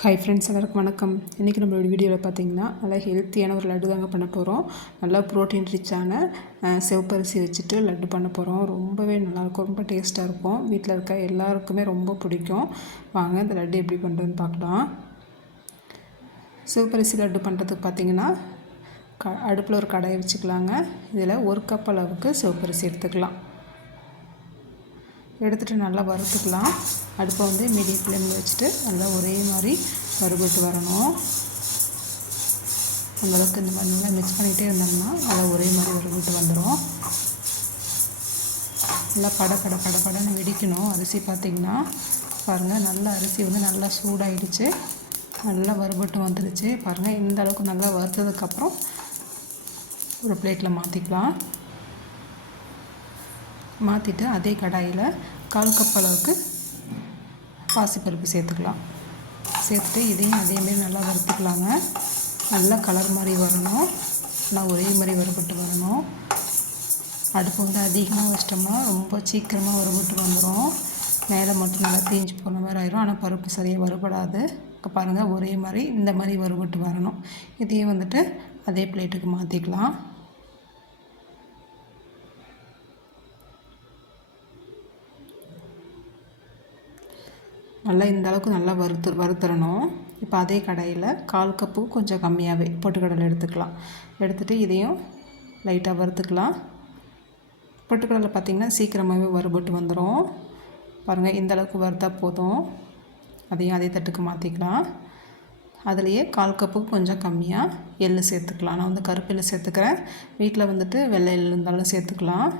Hi friends எல்லாருக்கும் வணக்கம். இன்றைக்கி நம்மளோட வீடியோவில் பார்த்தீங்கன்னா நல்லா ஹெல்த்தியான ஒரு லட்டு தாங்க பண்ண போகிறோம் நல்லா ப்ரோட்டீன் ரிச்சான சிவப்பரிசி வச்சுட்டு லட்டு பண்ண போகிறோம் ரொம்பவே நல்லாயிருக்கும். ரொம்ப டேஸ்ட்டாக இருக்கும். வீட்டில் இருக்க எல்லாருக்குமே ரொம்ப பிடிக்கும். வாங்க இந்த லட்டு எப்படி பண்ணுறதுன்னு பார்க்கலாம் சிவப்பரிசி லட்டு பண்ணுறதுக்கு பார்த்தீங்கன்னா க அடுப்பில் ஒரு கடாயை வச்சுக்கலாங்க. இதில் ஒரு கப் அளவுக்கு சிவப்பரிசி எடுத்துக்கலாம். எடுத்துகிட்டு நல்லா வறுத்துக்கலாம். அடுப்பை வந்து மீடியம் ஃப்ளேமில் வச்சுட்டு நல்லா ஒரே மாதிரி வறுபட்டு வரணும். அந்தளவுக்கு இந்த மாதிரி நல்லா மிக்ஸ் பண்ணிகிட்டே இருந்தோம்னா நல்லா ஒரே மாதிரி வறுபட்டு வந்துடும் நல்லா பட பட பட படன்னு வெடிக்கணும். அரிசி பார்த்திங்கன்னா பாருங்கள் நல்லா அரிசி வந்து நல்லா சூடாயிடுச்சு. நல்லா வறுபட்டு வந்துடுச்சு. பாருங்கள் இந்த அளவுக்கு நல்லா வறுத்ததுக்கப்புறம் ஒரு பிளேட்டில் மாற்றிக்கலாம் மாற்றிட்டு அதே கடாயில் கால் கப் அளவுக்கு பாசிப்பருப்பு சேர்த்துக்கலாம். சேர்த்துட்டு இதையும் அதேமாரி நல்லா வறுத்துக்கலாங்க. நல்லா கலர் மாதிரி வரணும். நல்லா ஒரே மாதிரி வறுபட்டு வரணும். அடுப்பு வந்து அதிகமாக வச்சிட்டோம்னா ரொம்ப சீக்கிரமாக வறுபட்டு வந்துடும் மேலே மட்டும் நல்லா தீஞ்சு போன மாதிரி ஆயிரும். ஆனால் பருப்பு சரியாக வறுபடாது. இப்போ பாருங்கள் ஒரே மாதிரி இந்த மாதிரி வறுபட்டு வரணும். இதையும் வந்துட்டு அதே பிளேட்டுக்கு மாற்றிக்கலாம் நல்லா இந்த அளவுக்கு நல்லா வறுத்து வறுத்துறணும் இப்போ அதே கடையில் கால் கப்பு கொஞ்சம் கம்மியாகவே பொட்டுக்கடலை எடுத்துக்கலாம். எடுத்துகிட்டு இதையும் லைட்டாக வறுத்துக்கலாம். பொட்டுக்கடலை பார்த்திங்கன்னா சீக்கிரமாகவே வறுபட்டு வந்துடும் பாருங்கள் இந்த அளவுக்கு வறுத்தா போதும். அதையும் அதே தட்டுக்கு மாற்றிக்கலாம் அதுலேயே கால் கப்பு கொஞ்சம் கம்மியாக எள் சேர்த்துக்கலாம். நான் வந்து கருப்பு எள் சேர்த்துக்கிறேன். வீட்டில் வந்துட்டு வெள்ளை எள் இருந்தாலும் சேர்த்துக்கலாம்.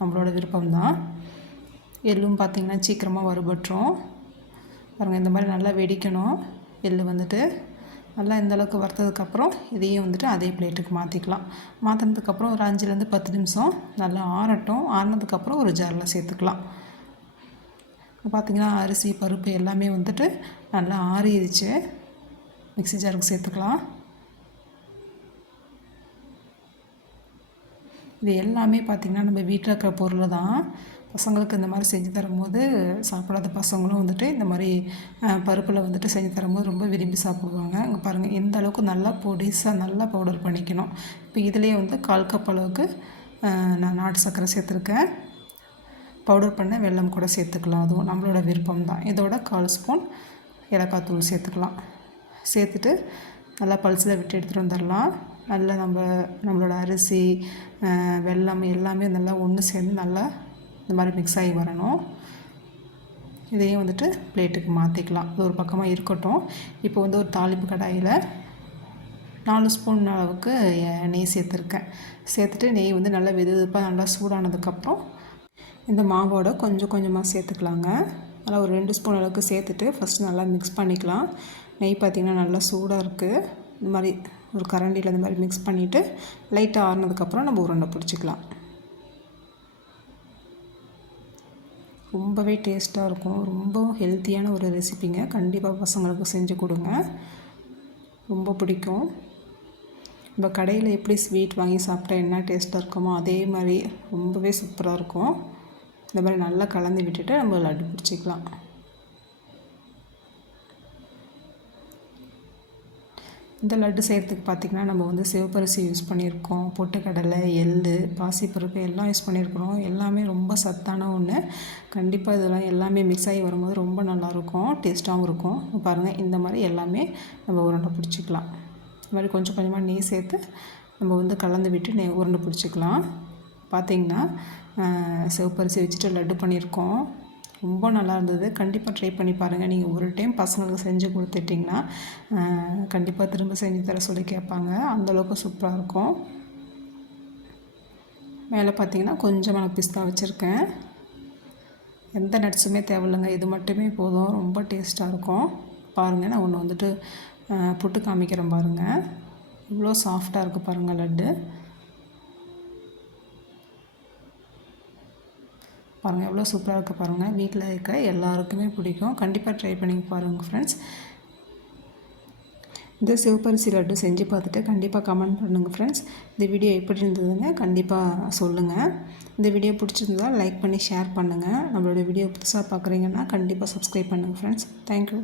நம்மளோட விருப்பம்தான். எள்ளும் பார்த்திங்கன்னா சீக்கிரமாக வறுபட்டுரும். பாருங்கள் இந்த மாதிரி நல்லா வெடிக்கணும். எள் வந்துட்டு நல்லா இந்தளவுக்கு வறுத்ததுக்கப்புறம் இதையும் வந்துட்டு அதே பிளேட்டுக்கு மாற்றிக்கலாம் மாற்றினதுக்கப்புறம் ஒரு அஞ்சுலேருந்து பத்து நிமிஷம் நல்லா ஆறட்டும். ஆறினதுக்கப்புறம் ஒரு ஜாரில் சேர்த்துக்கலாம். பார்த்திங்கன்னா அரிசி பருப்பு எல்லாமே வந்துட்டு நல்லா ஆறிடுச்சு. மிக்சி ஜாருக்கு சேர்த்துக்கலாம். இது எல்லாமே பார்த்திங்கன்னா நம்ம வீட்டில் இருக்கிற பொருள் தான் பசங்களுக்கு இந்த மாதிரி செஞ்சு தரும்போது சாப்பிடாத பசங்களும் வந்துட்டு இந்த மாதிரி பருப்பில் வந்துட்டு செஞ்சு தரும்போது ரொம்ப விரும்பி சாப்பிடுவாங்க. அங்கே பாருங்கள் எந்த அளவுக்கு நல்லா பொடிசாக நல்லா பவுடர் பண்ணிக்கணும். இப்போ இதுலேயே வந்து கால் கப் அளவுக்கு நான் நாட்டு சர்க்கரை சேர்த்துருக்கேன். பவுடர் பண்ண வெள்ளம் கூட சேர்த்துக்கலாம். அதுவும் நம்மளோட விருப்பம் தான் இதோட கால் ஸ்பூன் ஏலக்காய் தூள் சேர்த்துக்கலாம். சேர்த்துட்டு நல்லா பல்சில் விட்டு எடுத்துகிட்டு வந்துடலாம். நல்லா நம்ம நம்மளோட அரிசி வெல்லம் எல்லாமே நல்லா ஒன்று சேர்ந்து நல்லா இந்த மாதிரி மிக்ஸ் ஆகி வரணும். இதையும் வந்துட்டு பிளேட்டுக்கு மாற்றிக்கலாம் அது ஒரு பக்கமாக இருக்கட்டும். இப்போ வந்து ஒரு தாளிப்பு கடாயில் நாலு ஸ்பூன் அளவுக்கு நெய் சேர்த்துருக்கேன். சேர்த்துட்டு நெய் வந்து நல்லா வெது வெதுப்பாக நல்லா சூடானதுக்கப்புறம் இந்த மாவோட கொஞ்சம் கொஞ்சமாக சேர்த்துக்கலாங்க. நல்லா ஒரு ரெண்டு ஸ்பூன் அளவுக்கு சேர்த்துட்டு ஃபஸ்ட்டு நல்லா மிக்ஸ் பண்ணிக்கலாம். நெய் பார்த்திங்கன்னா நல்லா சூடாக இருக்குது இந்த மாதிரி ஒரு கரண்டியில் இந்த மாதிரி மிக்ஸ் பண்ணிவிட்டு லைட்டாக ஆறுனதுக்கப்புறம் நம்ம உருண்டை பிடிச்சிக்கலாம். ரொம்பவே டேஸ்ட்டாக இருக்கும். ரொம்பவும் ஹெல்த்தியான ஒரு ரெசிபிங்க. கண்டிப்பாக பசங்களுக்கு செஞ்சு கொடுங்க. ரொம்ப பிடிக்கும். நம்ம கடையில் எப்படி ஸ்வீட் வாங்கி சாப்பிட்டா என்ன டேஸ்ட்டாக இருக்குமோ அதே மாதிரி ரொம்பவே சூப்பராக இருக்கும். இந்த மாதிரி நல்லா கலந்து விட்டுட்டு நம்ம லட்டு பிடிச்சிக்கலாம். இந்த லட்டு செய்கிறதுக்கு பார்த்திங்கன்னா நம்ம வந்து சிவப்பரிசி யூஸ் பண்ணியிருக்கோம் பொட்டுக்கடலை எள் பாசிப்பருப்பு எல்லாம் யூஸ் பண்ணியிருக்கிறோம் எல்லாமே ரொம்ப சத்தான ஒன்று கண்டிப்பாக இதெல்லாம் எல்லாமே மிக்ஸ் ஆகி வரும்போது ரொம்ப நல்லாயிருக்கும். டேஸ்ட்டாகவும் இருக்கும். பாருங்கள் இந்த மாதிரி எல்லாமே நம்ம உருண்டை பிடிச்சிக்கலாம். இந்த மாதிரி கொஞ்சம் கொஞ்சமாக நெய் சேர்த்து நம்ம வந்து கலந்து விட்டு நெய் உருண்டை பிடிச்சிக்கலாம். பார்த்திங்கன்னா சிவப்பரிசி வச்சுட்டு லட்டு பண்ணியிருக்கோம் ரொம்ப நல்லா இருந்தது கண்டிப்பாக ட்ரை பண்ணி பாருங்கள் நீங்கள் ஒரு டைம் பசங்களுக்கு செஞ்சு கொடுத்துட்டிங்கன்னா கண்டிப்பாக திரும்ப செஞ்சு தர சொல்லி கேட்பாங்க. அந்தளவுக்கு சூப்பராக இருக்கும். மேலே பார்த்தீங்கன்னா கொஞ்சமாக பிஸ்தா வச்சுருக்கேன். எந்த நட்ஸுமே தேவையில்லைங்க. இது மட்டுமே போதும். ரொம்ப டேஸ்ட்டாக இருக்கும். பாருங்கள் நான் ஒன்று வந்துட்டு புட்டு காமிக்கிறேன் பாருங்கள் இவ்வளோ சாஃப்டாக இருக்குது பாருங்கள் லட்டு. பாருங்கள் எவ்வளோ சூப்பராக இருக்குது பாருங்கள் வீட்டில் இருக்க எல்லாருக்குமே பிடிக்கும். கண்டிப்பாக ட்ரை பண்ணி பாருங்கள் ஃப்ரெண்ட்ஸ் இந்த சிவப்பரிசி லட்டு செஞ்சு பார்த்துட்டு கண்டிப்பாக கமெண்ட் பண்ணுங்கள் ஃப்ரெண்ட்ஸ் இந்த வீடியோ எப்படி இருந்ததுங்க கண்டிப்பாக சொல்லுங்கள் இந்த வீடியோ பிடிச்சிருந்தா லைக் பண்ணி ஷேர் பண்ணுங்கள் நம்மளோட வீடியோ புதுசாக பார்க்குறீங்கன்னா கண்டிப்பாக சப்ஸ்கிரைப் பண்ணுங்கள் ஃப்ரெண்ட்ஸ் தேங்க்யூ